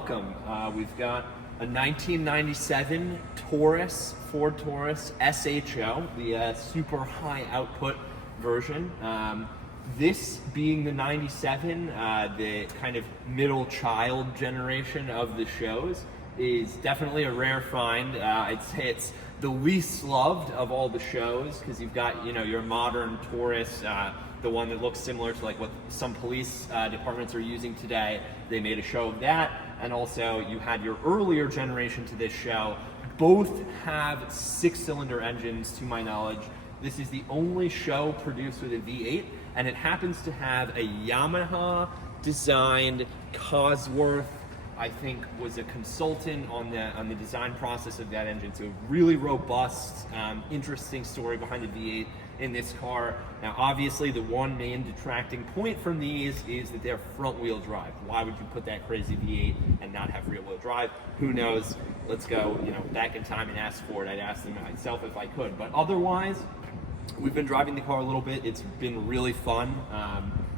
welcome. We've got a 1997 Taurus, Ford Taurus SHO, the super high output version. This being the 97, the kind of middle child generation of the SHOs, is definitely a rare find. I'd say it's the least loved of all the SHOs because you've got, you know, your modern Taurus, the one that looks similar to like what some police departments are using today. They made a SHO of that, and also you had your earlier generation to this SHO. Both have 6-cylinder engines, to my knowledge. This is the only SHO produced with a V8, and it happens to have a Yamaha designed Cosworth. I think was a consultant on the design process of that engine. So really robust, interesting story behind the V8 in this car. Now, obviously, the one main detracting point from these is that they're front-wheel drive. Why would you put that crazy V8 and not have rear-wheel drive? Who knows? Let's go, back in time and ask Ford. I'd ask them myself if I could. But otherwise, we've been driving the car a little bit. It's been really fun.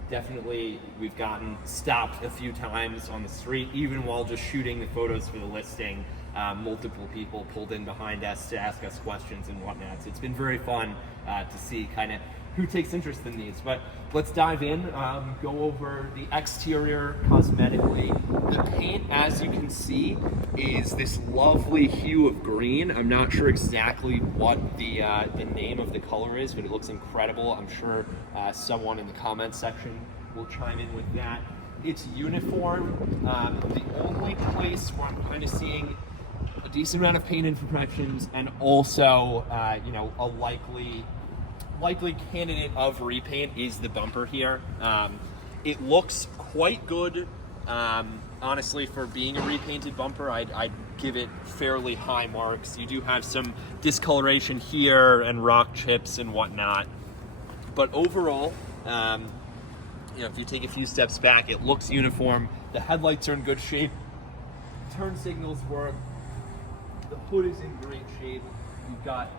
Definitely, we've gotten stopped a few times on the street, even while just shooting the photos for the listing. Multiple people pulled in behind us to ask us questions and whatnot. So it's been very fun to see kind of who takes interest in these. But let's dive in, go over the exterior cosmetically. The paint, as you can see, is this lovely hue of green. I'm not sure exactly what the name of the color is, but it looks incredible. I'm sure someone in the comments section will chime in with that. It's uniform. The only place where I'm kind of seeing a decent amount of paint imperfections and also, a likely candidate of repaint is the bumper here. It looks quite good. Honestly, for being a repainted bumper, I'd give it fairly high marks. You do have some discoloration here and rock chips and whatnot. But overall, if you take a few steps back, it looks uniform. The headlights are in good shape. Turn signals work. The hood is in great shape. You've got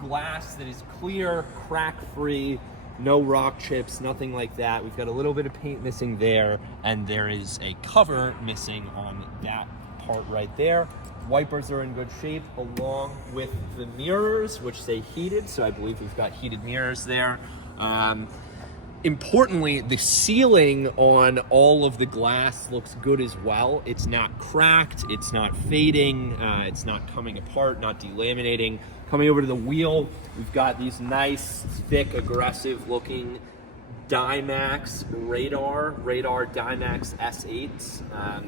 glass that is clear, crack-free, no rock chips, nothing like that. We've got a little bit of paint missing there, and there is a cover missing on that part right there. Wipers are in good shape, along with the mirrors, which say heated, so I believe we've got heated mirrors there. Importantly, the sealing on all of the glass looks good as well. It's not cracked, it's not fading, it's not coming apart, not delaminating. Coming over to the wheel, we've got these nice, thick, aggressive-looking Dymax radar Dymax S8s,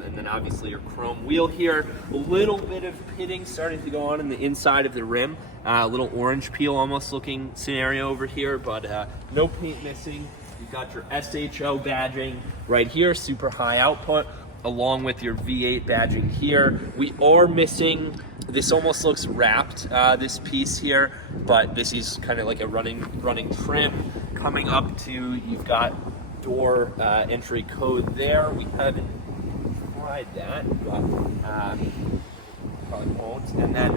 and then obviously your chrome wheel here. A little bit of pitting starting to go on in the inside of the rim. A little orange peel almost looking scenario over here, but no paint missing. You've got your SHO badging right here, super high output, along with your V8 badging here. We are missing, this almost looks wrapped, this piece here, but this is kind of like a running trim. Coming up to, you've got door entry code there. We haven't tried that, but probably won't. And then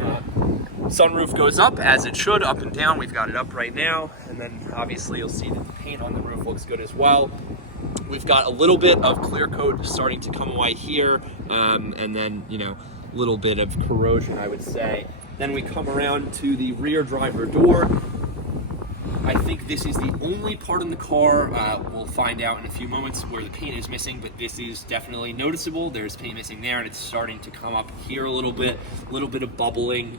sunroof goes up as it should, up and down. We've got it up right now. And then obviously you'll see that the paint on the roof looks good as well. We've got a little bit of clear coat starting to come away here, and then, a little bit of corrosion, I would say. Then we come around to the rear driver door. I think this is the only part in the car, we'll find out in a few moments, where the paint is missing, but this is definitely noticeable. There's paint missing there, and it's starting to come up here a little bit of bubbling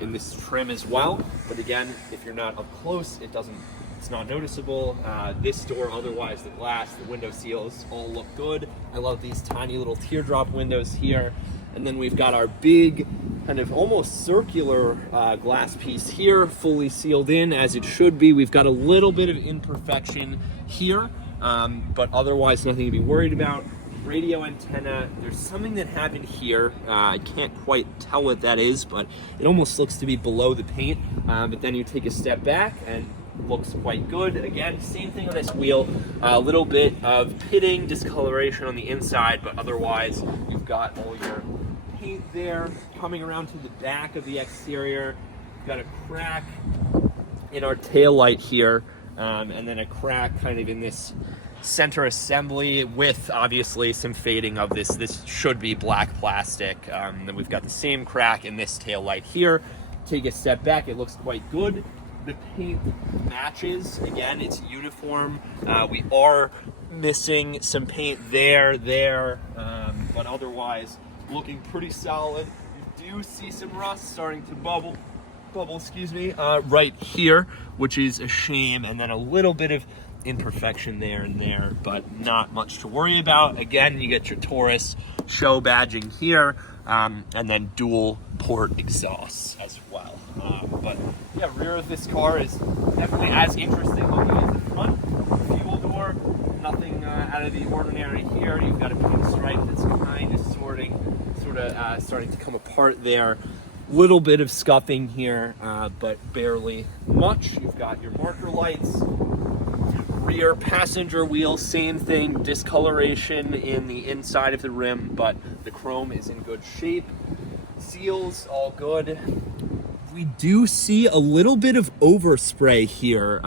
in this trim as well. But again, if you're not up close, it's not noticeable. This door, otherwise, the glass, the window seals all look good. I love these tiny little teardrop windows here. And then we've got our big, kind of almost circular glass piece here, fully sealed in as it should be. We've got a little bit of imperfection here, but otherwise nothing to be worried about. Radio antenna, there's something that happened here. I can't quite tell what that is, but it almost looks to be below the paint. But then you take a step back and looks quite good. Again, same thing on this wheel. A little bit of pitting, discoloration on the inside, but otherwise you've got all your paint there. Coming around to the back of the exterior, we've got a crack in our tail light here, and then a crack kind of in this center assembly with obviously some fading of this. This should be black plastic. Then we've got the same crack in this tail light here. Take a step back, it looks quite good. The paint matches, again, it's uniform. We are missing some paint there, but otherwise looking pretty solid. You do see some rust starting to bubble, right here, which is a shame, and then a little bit of imperfection there and there, but not much to worry about. Again, you get your Taurus SHO badging here, and then dual port exhausts as well. But yeah, rear of this car is definitely as interesting looking as the front. Fuel door, nothing out of the ordinary here. You've got a pinstripe that's kind of starting to come apart there. Little bit of scuffing here, but barely much. You've got your marker lights. Rear passenger wheel, same thing, discoloration in the inside of the rim, but the chrome is in good shape. Seals, all good. We do see a little bit of overspray here.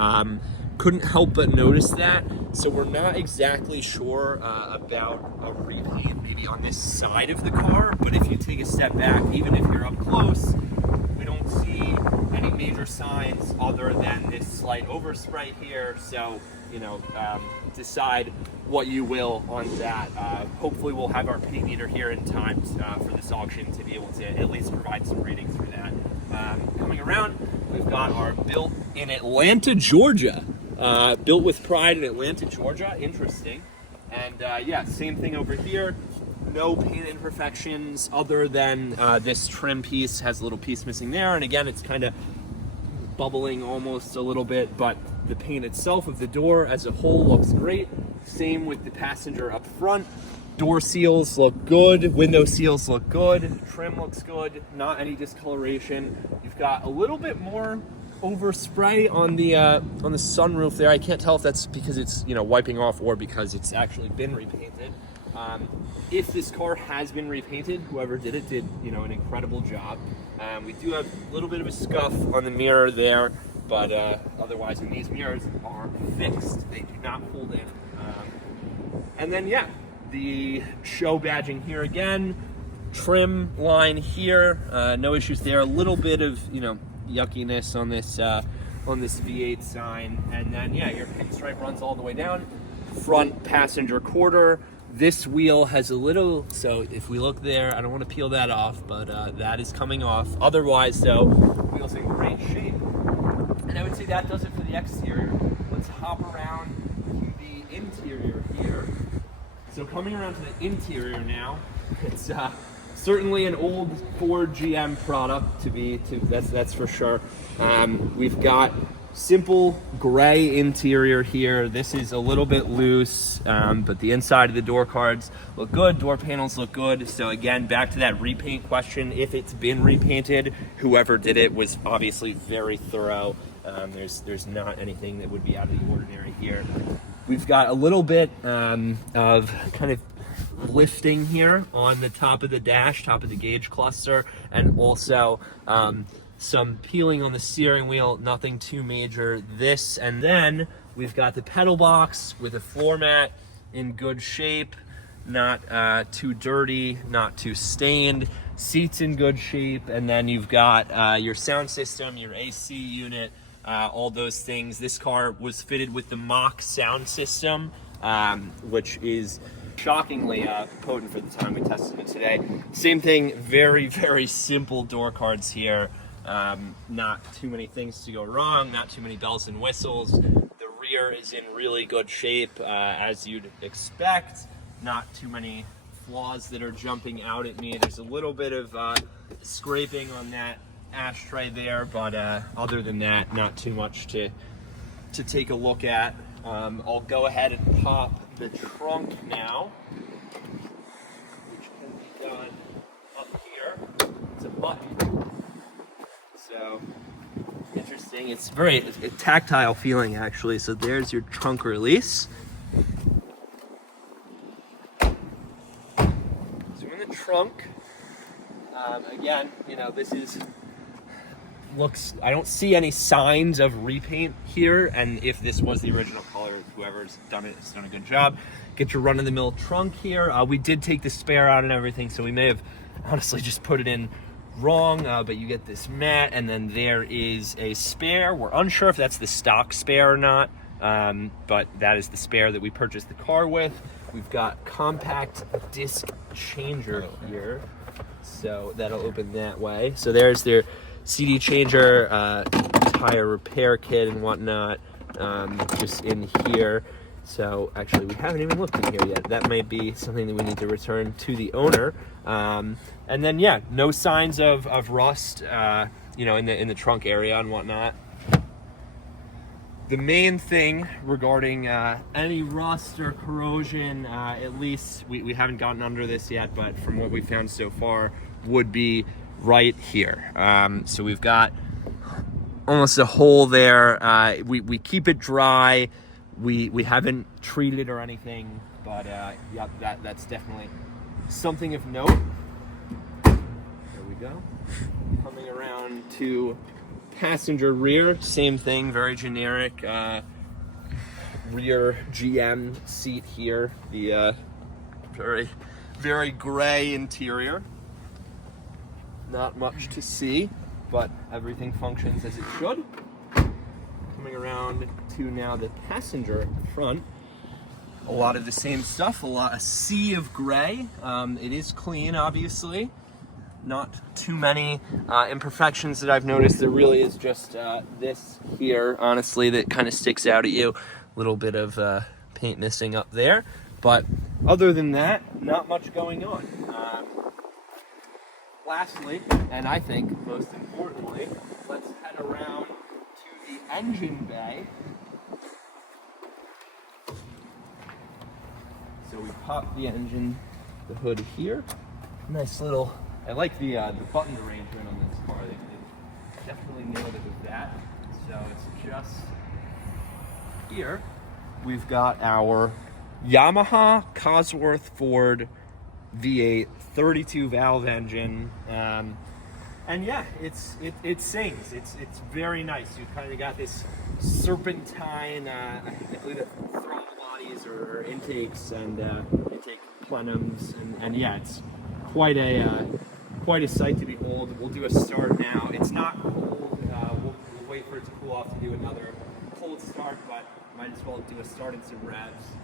Couldn't help but notice that. So we're not exactly sure about a repaint maybe on this side of the car, but if you take a step back, even if you're up close, we don't see any major signs other than this slight overspray here. So, you know, decide what you will on that. Hopefully we'll have our paint meter here in time for this auction to be able to at least provide some readings for that. Coming around, we've got our built in Atlanta, Georgia. Built with pride in Atlanta, Georgia. Interesting. And yeah, same thing over here. No paint imperfections other than this trim piece has a little piece missing there. And again, it's kind of bubbling almost a little bit, but the paint itself of the door as a whole looks great. Same with the passenger up front. Door seals look good, window seals look good, trim looks good, not any discoloration. You've got a little bit more overspray on the sunroof there. I can't tell if that's because it's, you know, wiping off or because it's actually been repainted. If this car has been repainted, whoever did it did, you know, an incredible job. We do have a little bit of a scuff on the mirror there, but otherwise, and these mirrors are fixed. They do not hold in. And then, yeah, the SHO badging here again, trim line here, no issues there. A little bit of, you know, yuckiness on this V8 sign, and then yeah, your pinstripe runs all the way down. Front passenger quarter. This wheel has a little, so if we look there, I don't want to peel that off, but that is coming off. Otherwise, though, wheel's in great shape. And I would say that does it for the exterior. Let's hop around to the interior here. So coming around to the interior now, it's certainly an old Ford GM product that's for sure. We've got simple gray interior here. This is a little bit loose, but the inside of the door cards look good, door panels look good. So again, back to that repaint question. If it's been repainted, whoever did it was obviously very thorough. There's not anything that would be out of the ordinary here. We've got a little bit of kind of lifting here on the top of the dash, top of the gauge cluster, and also some peeling on the steering wheel, nothing too major. This, and then we've got the pedal box with a floor mat in good shape, not too dirty, not too stained. Seats in good shape, and then you've got your sound system, your AC unit, all those things. This car was fitted with the Mach sound system, which is shockingly potent for the time we tested it today. Same thing, very, very simple door cards here. Not too many things to go wrong, not too many bells and whistles. The rear is in really good shape, as you'd expect. Not too many flaws that are jumping out at me. There's a little bit of scraping on that ashtray there, but other than that, not too much to take a look at. I'll go ahead and pop the trunk now, which can be done up here. It's a button. So interesting. It's very a tactile feeling actually. So there's your trunk release. So in the trunk, again, you know, this looks, I don't see any signs of repaint here, and if this was the original color, whoever's done it has done a good job. Get your run-of-the-mill trunk here. We did take the spare out and everything, so we may have honestly just put it in wrong, but you get this mat, and then there is a spare. We're unsure if that's the stock spare or not, but that is the spare that we purchased the car with. We've got compact disc changer here, so that'll open that way. So there's their CD changer, tire repair kit and whatnot, just in here. So actually, we haven't even looked in here yet. That might be something that we need to return to the owner. And then, yeah, no signs of rust, you know, in the trunk area and whatnot. The main thing regarding any rust or corrosion, at least we haven't gotten under this yet, but from what we found so far, would be right here. So we've got almost a hole there. We keep it dry. We haven't treated or anything, but yeah, that's definitely something of note. There we go. Coming around to passenger rear, same thing, very generic rear GM seat here. The very, very gray interior. Not much to see, but everything functions as it should. Coming around to now the passenger front, a lot of the same stuff, a sea of gray. It is clean, obviously. Not too many imperfections that I've noticed. There really is just this here, honestly, that kind of sticks out at you. A little bit of paint missing up there. But other than that, not much going on. Lastly, and I think most importantly, let's head around to the engine bay. So we pop the engine, the hood here. Nice little, I like the button arrangement on this car. They definitely nailed it with that. So it's just here. We've got our Yamaha Cosworth Ford V8 32 valve engine. And yeah, it sings. It's very nice. You've kind of got this serpentine, I believe it throttle bodies or intakes and intake plenums, and yeah, it's quite a sight to behold. We'll do a start now. It's not cold. We'll wait for it to cool off to do another cold start, but might as well do a start and some revs.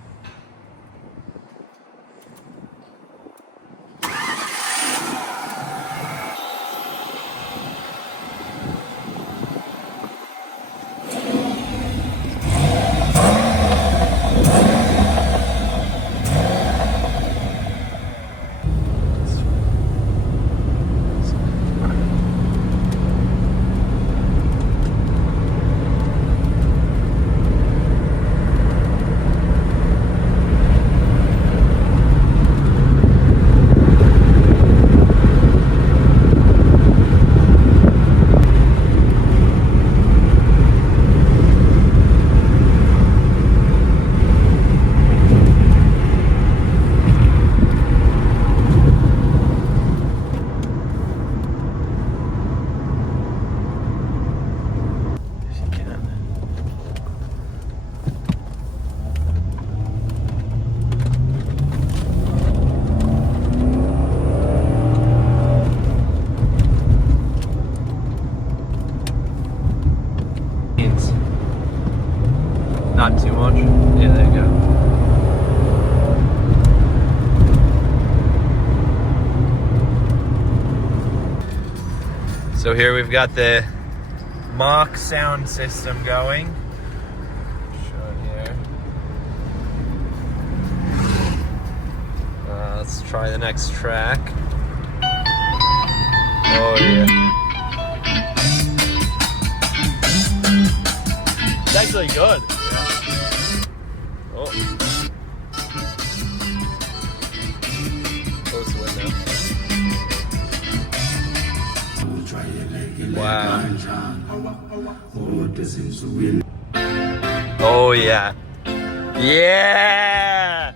Not too much. Yeah, there you go. So here we've got the Mach sound system going. Show it here. Let's try the next track. Oh yeah. It's actually good. Oh. Close the window. Wow. Oh yeah. Yeah!